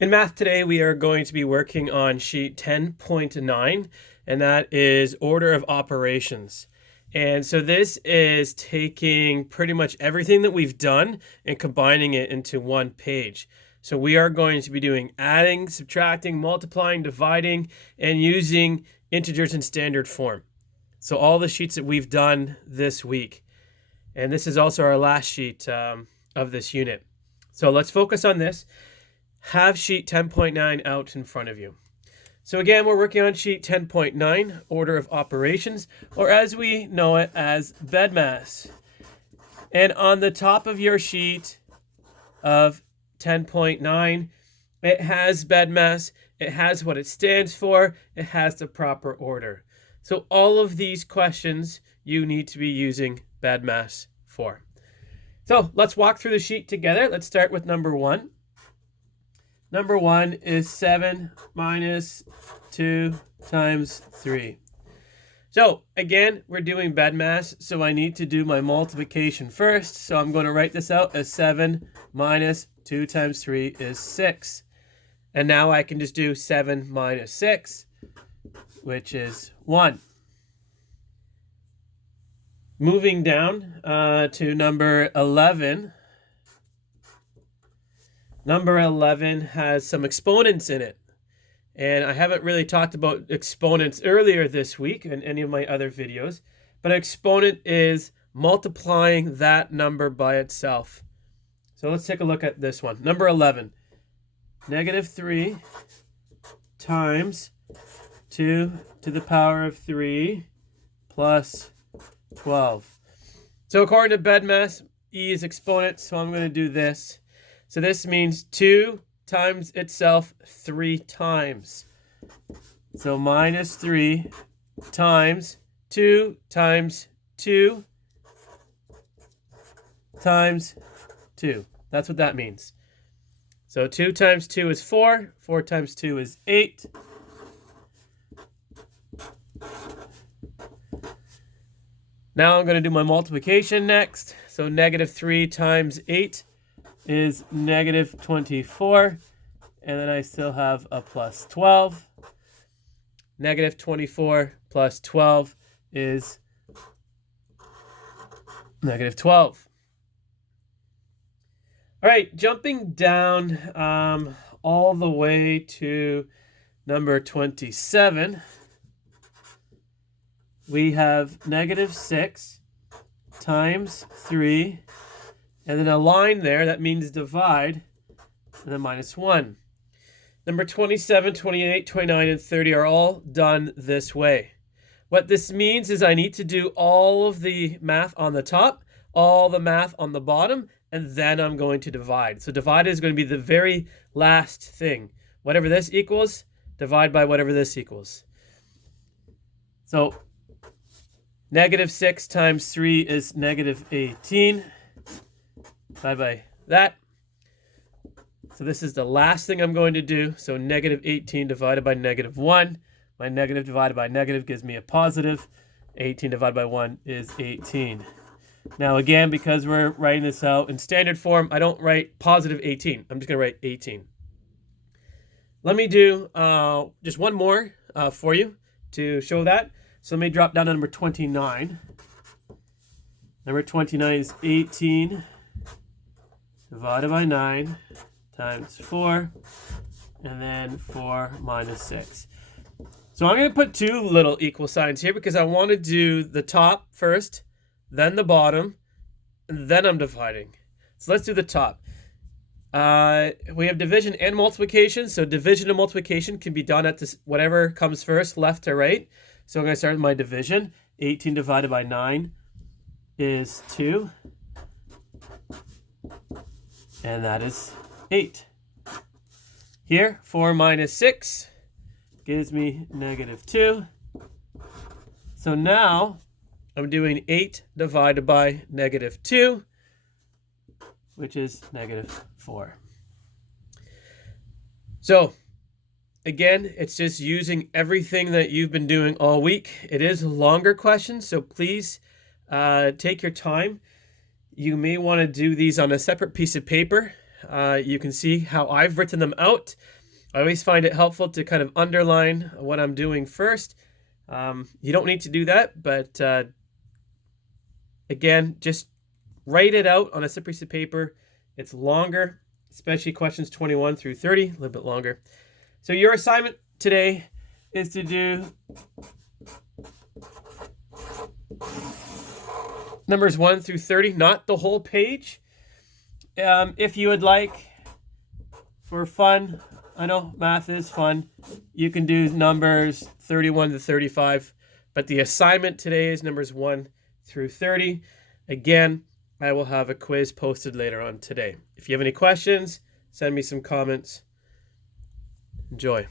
In math today, we are going to be working on sheet 10.9, and that is order of operations. And so this is taking pretty much everything that we've done and combining it into one page. So we are going to be doing adding, subtracting, multiplying, dividing, and using integers in standard form. So all the sheets that we've done this week. And this is also our last sheet of this unit. So let's focus on this. Have sheet 10.9 out in front of you. So again, we're working on sheet 10.9, order of operations, or as we know it as BEDMAS. And on the top of your sheet of 10.9, it has BEDMAS, it has what it stands for, it has the proper order. So all of these questions you need to be using BEDMAS for. So let's walk through the sheet together. Let's start with number 1. Number 1 is 7 minus 2 times 3. So again, we're doing BEDMAS, so I need to do my multiplication first. So I'm going to write this out as 7 minus 2 times 3 is 6. And now I can just do 7 minus 6, which is 1. Moving down to number 11. Number 11 has some exponents in it. And I haven't really talked about exponents earlier this week in any of my other videos. But an exponent is multiplying that number by itself. So let's take a look at this one. Number 11. Negative 3 times 2 to the power of 3 plus 12. So according to BEDMAS, E is exponent, so I'm going to do this. So this means 2 times itself 3 times. So minus 3 times 2 times 2 times 2. That's what that means. So 2 times 2 is 4. 4 times 2 is 8. Now I'm going to do my multiplication next. So negative 3 times 8 is negative 24, and then I still have a plus 12. Negative 24 plus 12 is negative 12. All right, jumping down all the way to number 27, we have negative 6 times 3, and then a line there, that means divide, and then minus 1. Number 27, 28, 29, and 30 are all done this way. What this means is I need to do all of the math on the top, all the math on the bottom, and then I'm going to divide. So divide is going to be the very last thing. Whatever this equals, divide by whatever this equals. So negative 6 times 3 is negative 18. Divide by that. So this is the last thing I'm going to do. So negative 18 divided by negative 1. My negative divided by negative gives me a positive. 18 divided by 1 is 18. Now again, because we're writing this out in standard form, I don't write positive 18. I'm just going to write 18. Let me do just one more for you to show that. So let me drop down to number 29. Number 29 is 18 divided by 9 times 4, and then 4 minus 6. So I'm going to put two little equal signs here because I want to do the top first, then the bottom, and then I'm dividing. So let's do the top. We have division and multiplication. So division and multiplication can be done at this, whatever comes first, left to right. So I'm going to start with my division. 18 divided by 9 is 2. And that is 8. Here, 4 minus 6 gives me negative 2. So now I'm doing 8 divided by negative 2, which is negative 4. So again, it's just using everything that you've been doing all week. It is longer questions, so please take your time. You may want to do these on a separate piece of paper you can see how I've written them out. I always find it helpful to kind of underline what I'm doing first. You don't need to do that, but again, just write it out on a separate piece of paper. It's longer, especially questions 21 through 30, a little bit longer. So your assignment today is to do numbers 1 through 30, not the whole page. If you would like, for fun, I know math is fun, you can do numbers 31 to 35, but the assignment today is numbers 1 through 30. Again, I will have a quiz posted later on today. If you have any questions, send me some comments. Enjoy.